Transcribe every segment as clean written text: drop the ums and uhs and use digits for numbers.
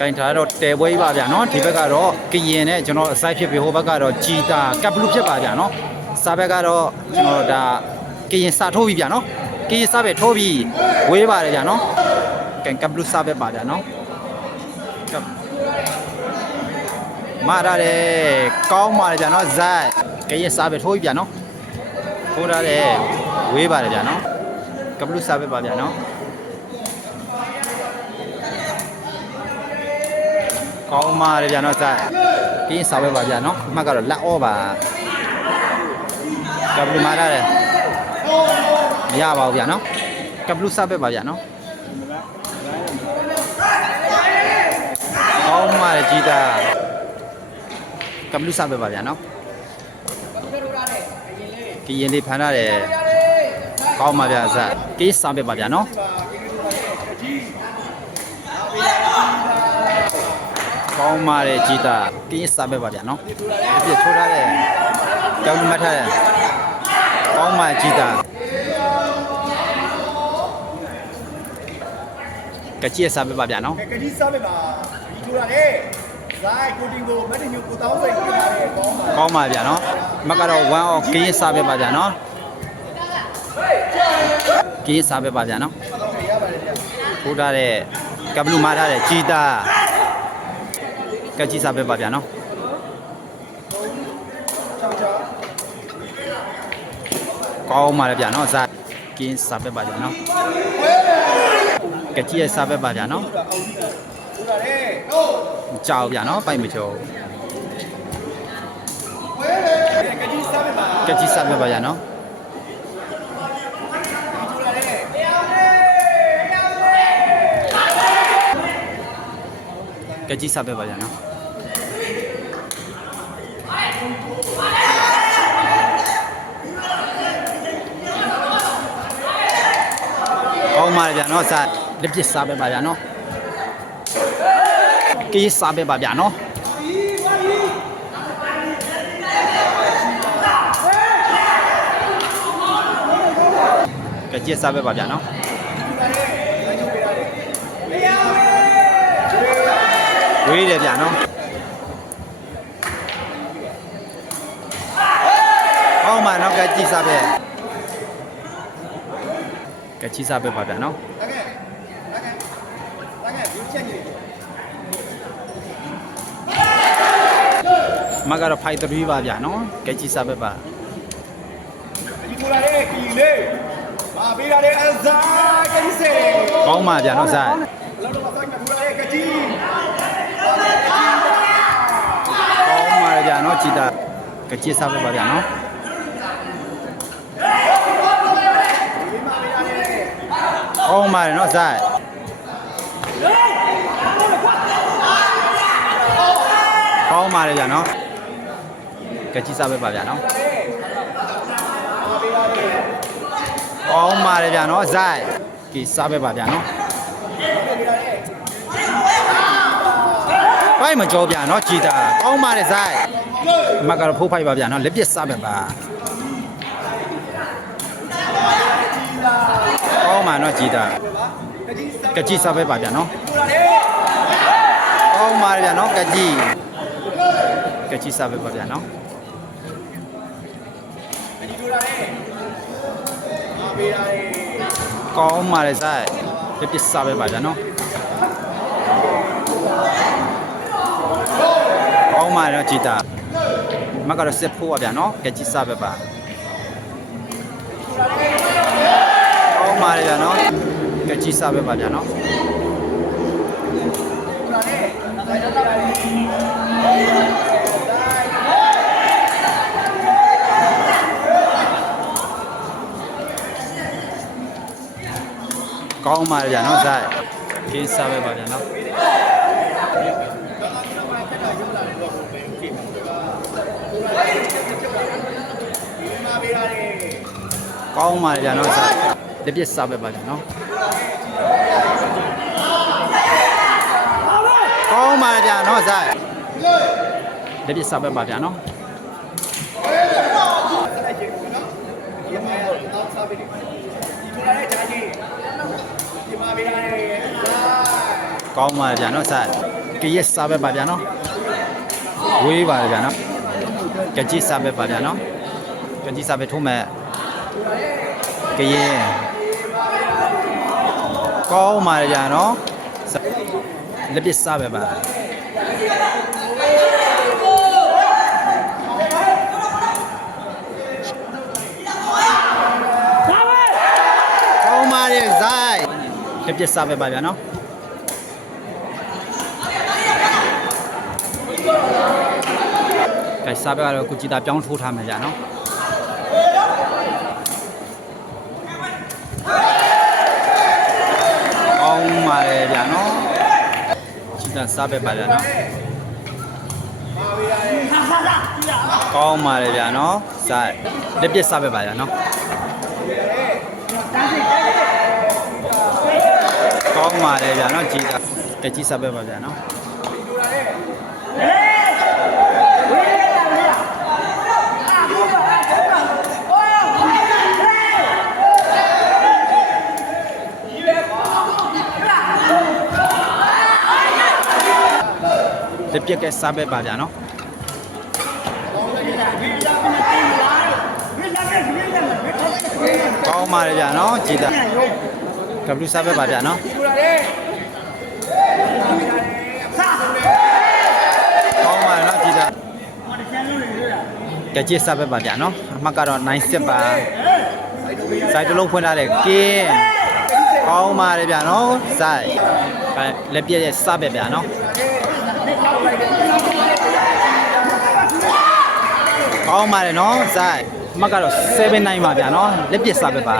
ကင်ထားတော့တဲပွဲပါဗျာနော်ဒီဘက်ကတော့ကရင်နဲ့ကျွန်တော်အစိုက်ဖြစ်ပြီးဟိုဘက်ကတော့ဂျီတာကပ်ဘလူးဖြစ်ပါဗျာနော်စားဘက်ကတော့ကျွန်တော်ဒါကရင်စာထိုးပြီးဗျာနော်ကရင်စားပဲထိုးပြီးဝေးပါတယ်ဗျာနော်ကင်ကပ်ဘလူးစားပဲပါဗျာနော်မာရတယ်ကောင်းပါတယ်ဗျာနော်ဇိုက်ကရင်စားပဲထိုးပြီးဗျာနော်ထိုးရတယ်ဝေးပါတယ်ဗျာနော်ကပ်ဘလူးစားပဲပါဗျာနော်ကောင်းပါတယ်ဗျာနော်ဇိုက်ကင်းစားပဲပါဗျာနော်အမှတ်ကတော့လက်ဩပါကပ်ဘလူးမာရတယ်မရပါဘူးဗျာနော်ကပ်ဘလူးစားပဲပါဗျာနော်ကောင်းပါတယ်ဂျီတာကပ်ဘလူးစားပဲပါဗျာနော်ကရင်လေးဖမ်းရတယ်ကောင်းပါဗျာဇက်ကင်းစားပဲပါဗျာနော်ကောင်းပါတယ်ဂျီတာကင်းစားပဲပါဗျာနော်ပြည့်ထိုးထားတယ်ကြောင်းမှတ်ထားတယ်ကောင်းပါဂျီတာကကြီးစားပဲပါဗျာနော်ကကြီးစားပဲပါဒီထိုးရတယ်ဇိုက်ကိုတင်ကိုမတ်တင်မျိုးကိုတောင်းစိတ်ပြရတယ်ကောင်းပါကောင်းပါဗျာနော်မကတော့1 off ကင်းစားပဲပါဗျာနော်ကင်းစားပဲပါဗျာနော်ထိုးထားတဲ့ကပ်ဘလူးမာထားတဲ့ဂျီတာကကြီးစားပဲပါဗျာနော်ကောင်းပါလေဗျာနော်ဇက်ကင်းစားပဲပါဗျာနော်ကကြီးရဲ့စားပဲပါဗျာနော်ကြောက်ဗျာနော်ပိုက်မချိုးကကြီးစားပဲပါဗျာနော်ကကြီးစားပဲပါဗျာနော်ကောင်းပါလေဗျာနော်စားလက်ပစ်စားပဲပါဗျာနော်ကကြီးစားပဲပါဗျာနော်ကကြီးစားပဲပါဗျာနော်ဝေးတယ်ဗျာနော်ဟောင်းမနော်ကကြီးစားပဲကကြီးစားပဲပါဗျာနော်မကတော့ဖိုက်3ပါဗျာနော်ကကြီးစားပဲပါဒီထိုးရတယ်ကီလေးပါပေးရတယ်အဇိုက်ကကြီးစေကောင်းပါဗျာနော်ဇိုက်လောလောဆိုင်ကထိုးရတယ်ကကြီးကောင်းပါဗျာနော်ဂျီတာကကြီးစားပဲပါဗျာနော်ကောင်းပါတယ်နော်ဇိုက်ကောင်းပါတယ်ဗျာနော်ကကြီးစားပဲပါဗျာနော်ကောင်းပါတယ်ဗျာနော်ဇိုက်ကကြီးစားပဲပါဗျာနော်ဖိုက်မကြောဗျာနော်ဂျီတာကောင်းပါတယ်ဇိုက်အမကတော့ဖိုးဖိုက်ပါဗျာနော်လက်ပစ်စားပဲပါကောင်းပါနော်ဂျီတာကကြီးစားပဲပါဗျာနော်ကောင်းပါဗျာနော်ကကြီးစားပဲပါဗျာနော်ကောင်းပါလေဇိုက်လက်ပစ်စားပဲပါဗျာနော်ကောင်းပါနော်ဂျီတာမကတော့စစ်ဖို့ပါဗျာနော်ကကြီးစားပဲပါကောင်းပါလေဗျာနော်ကကြီးစားပဲပါဗျာနော်ကောင်းပါလေဗျာနော်ဇိုက်ကင်းစားပဲပါဗျာနော်ကောင်းပါလေဗျာနော်ဇိုက်လက်ပစ်စားပဲပါဗျာနော်ကောင်းပါလေဗျာနော်ဇိုက်လက်ပစ်စားပဲပါဗျာနော်ကောင်းပါဗျာနော်ဆက် ကရက်စားပဲပါဗျာနော်ဝေးပါတယ်ဗျာနော်ကကြီးစားပဲပါဗျာနော်ကကြီးစားပဲထိုးမဲ့ကရင်ကောင်းပါတယ်ဗျာနော်လက်ပစ်စားပဲပါကောင်းပါတယ်ဇိုင်းလက်ပစ်စားပဲပါဗျာနော်ကဲစားပဲကတော့ကိုကြည်တာပြောင်းထိုးထားမယ်ဗျာနော်ကောင်းပါတယ်ဗျာနော်ကြည်တာစားပဲပါဗျာနော်ကောင်းပါတယ်ဗျာနော်စားလက်ပစ်စားပဲပါဗျာနော်ကောင်းပါတယ်ဗျာနော်ကြည်တာကဲကြည်စားပဲပါဗျာနော်လက်ပြက်ကစားပဲပါဗျာနော်ကောင်းပါတယ်ဗျာနော်ကြည်တာကပလူစားပဲပါဗျာနော်ကောင်းပါတယ်နော်ကြည်တာကကြည်စားပဲပါဗျာနော်အမှတ်ကတော့9စစ်ပါစိုက်တလုံးဖွင့်ထားတယ်ကင်းကောင်းပါတယ်ဗျာနော်စိုက်လက်ပြက်ရဲ့စားပဲဗျာနော်ကောင်းပါတယ်နော်ဇိုင်းအမှတ်ကတော့79ပါဗျာနော်လက်ပစ်စားပဲပါ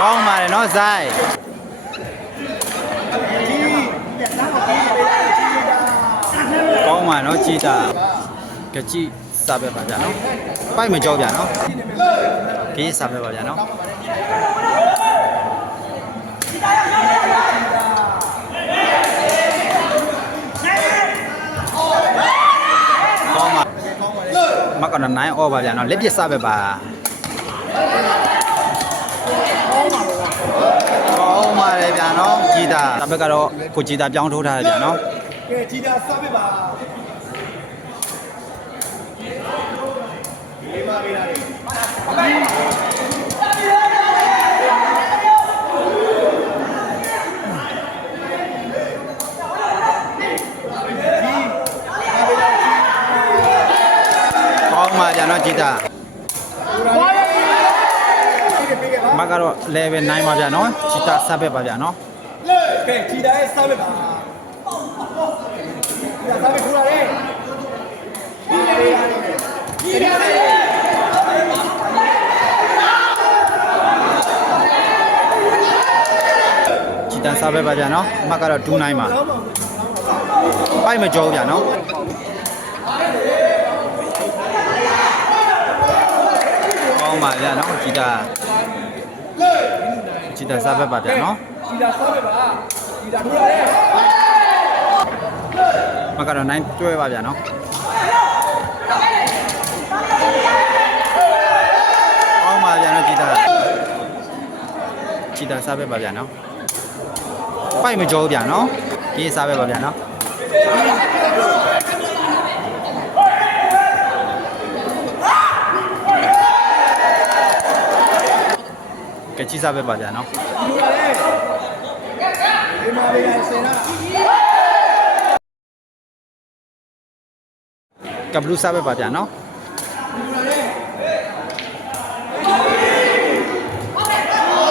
ကောင်းပါတယ်နော်ဇိုင်းကောင်းပါနော်ကြည်တာကကြည်စားပဲပါဗျာနော်ပိုက်မကြောဗျာနော်ကြေးစားပဲပါဗျာနော်ကောင်းပါမကတော့9 over ဗျာနော်လက်ပစ်စားပဲပါကောင်းပါတယ်ဗျာနော်ကြည်တာတပတ်ကတော့ကိုကြည်တာပြောင်းထိုးထားတယ်ဗျာနော်ကဲကြည်တာစားပဲပါဒီမှာပေးရတယ်မှာကြာနော်ကြည်တာမကတော့ level 9ပါဗျာနော်ကြည်တာစပဲပါဗျာနော်ကဲကြည်တာရဲ့စပဲပါကြည်တာစပဲခူလာလေကြည်တာကြည်တာစပဲပါဗျာနော်မကတော့29ပါပိုက်မကြောဗျာနော်ပါဗျာနော်ကြည်တာစားပဲပါဗျာနော်ကြည်တာစားပဲပါကြည်တာထူလာလေမကတော့9တွဲပါဗျာနော်ကောင်းပါဗျာနော်ကြည်တာစားပဲပါဗျာနော်ပိုက်မကြောဗျာနော်ကြေးစားပဲပါဗျာနော်ကကြီးစားပဲပါဗျာနော်ဒီမှာလေးဆင်လာကဘလူးစားပဲပါဗျာနော်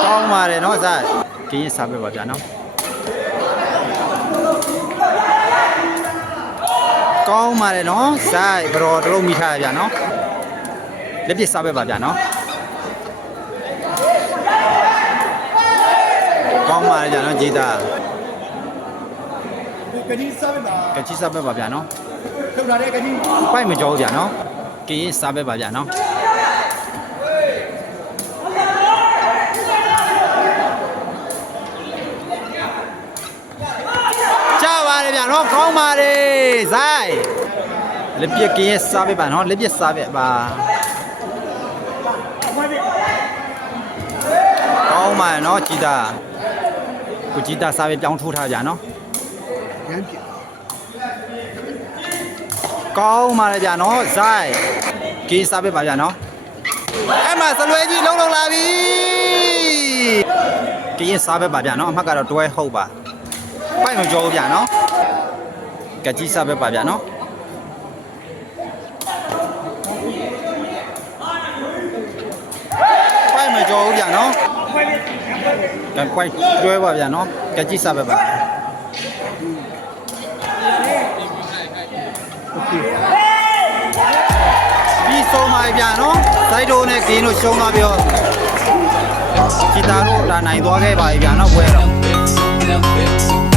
ကောင်းပါတယ်နော်ဇာတ်ကင်းစားပဲပါဗျာနော်ကောင်းပါတယ်နော်ဇာတ်ဘရောတလုံးမိထားရဗျာနော်လက်ပစ်စားပဲပါဗျာနော်ကောင်းပါလေကြာနော်ကြည်တာကကြီးစားပဲပါကကြီးစားပဲပါဗျာနော်ထုတ်လာတဲ့ကကြီးပိုက်မကြောဗျာနော်ကင်းစားပဲပါဗျာနော်ကြားပါတယ်ဗျာနော်ကောင်းပါလေဇိုင်းလက်ပြကင်းစားပဲပါနော်လက်ပြစားပဲပါကော ပါရဲ့နော်ជីတာကိုជីတာစားပဲပြောင်းထိုးထားကြနော် ရမ်းပြ ကောင်းပါလေဗျာနော်ဇိုင်းကင်းစားပဲပါဗျာနော်အဲ့မှာစလွဲကြီးလုံးလုံးလာပြီကင်းစားပဲပါဗျာနော်အမှတ်ကတော့တွဲဟုတ်ပါပိုက်မကြောဘူးဗျာနော်ကကြီးစားပဲပါဗျာနော်ပိုက်မကြောဘူးဗျာနော်ကပိုက်တွဲပါဗျာနော်ကကြီးစားပဲပါပြီးဆုံးပါဗျာနော်စိုက်တို့နဲ့ကင်းတို့ရှုံးသွားပြီးတော့ဂီတာတို့ဒါနိုင်သွားခဲ့ပါပြီဗျာနော်ပွဲတော့